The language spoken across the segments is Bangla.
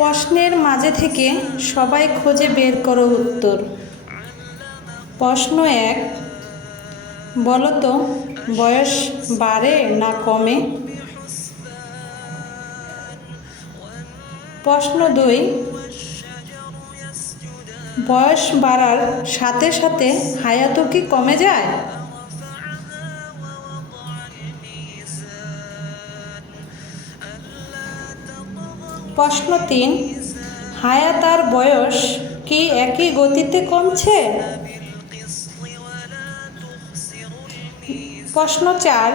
প্রশ্নের মাঝে থেকে সবাই খুঁজে বের করো উত্তর। প্রশ্ন 1, বলো তো বয়স বাড়ে না কমে? প্রশ্ন 2, বয়স বাড়ার সাথে সাথে হায়াতও কি কমে যায়? প্রশ্ন 3, হায়াত আর বয়স কি একই গতিতে কমছে? প্রশ্ন 4,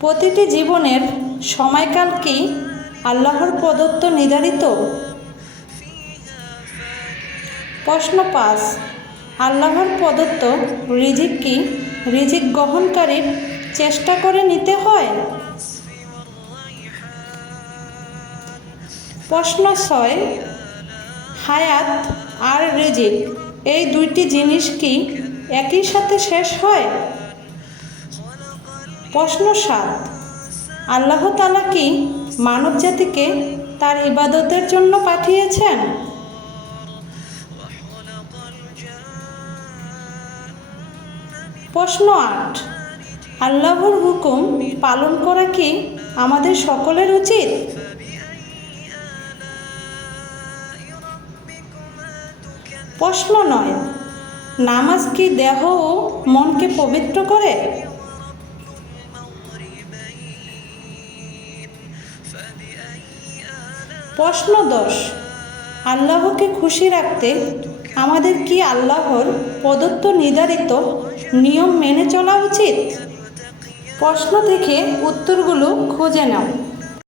প্রতিটি জীবনের সময়কাল কি আল্লাহর প্রদত্ত নির্ধারিত? প্রশ্ন 5, আল্লাহর প্রদত্ত রিজিক কি রিজিক গ্রহণকারীর চেষ্টা করে নিতে হয়? প্রশ্ন 6, হায়াত আর রিজিক এই দুইটি জিনিস কি একই সাথে শেষ হয়? প্রশ্ন 7, আল্লাহ তাআলা কি মানব জাতিকে তার ইবাদতের জন্য পাঠিয়েছেন? প্রশ্ন 8, আল্লাহর হুকুম পালন করা কি আমাদের সকলের উচিত? প্রশ্ন 9, নামাজ কি দেহ ও মনকে পবিত্র করে? প্রশ্ন 10, আল্লাহকে খুশি রাখতে আমাদের কি আল্লাহর প্রদত্ত নির্ধারিত নিয়ম মেনে চলা উচিত? প্রশ্ন থেকে উত্তরগুলো খুঁজে নাও।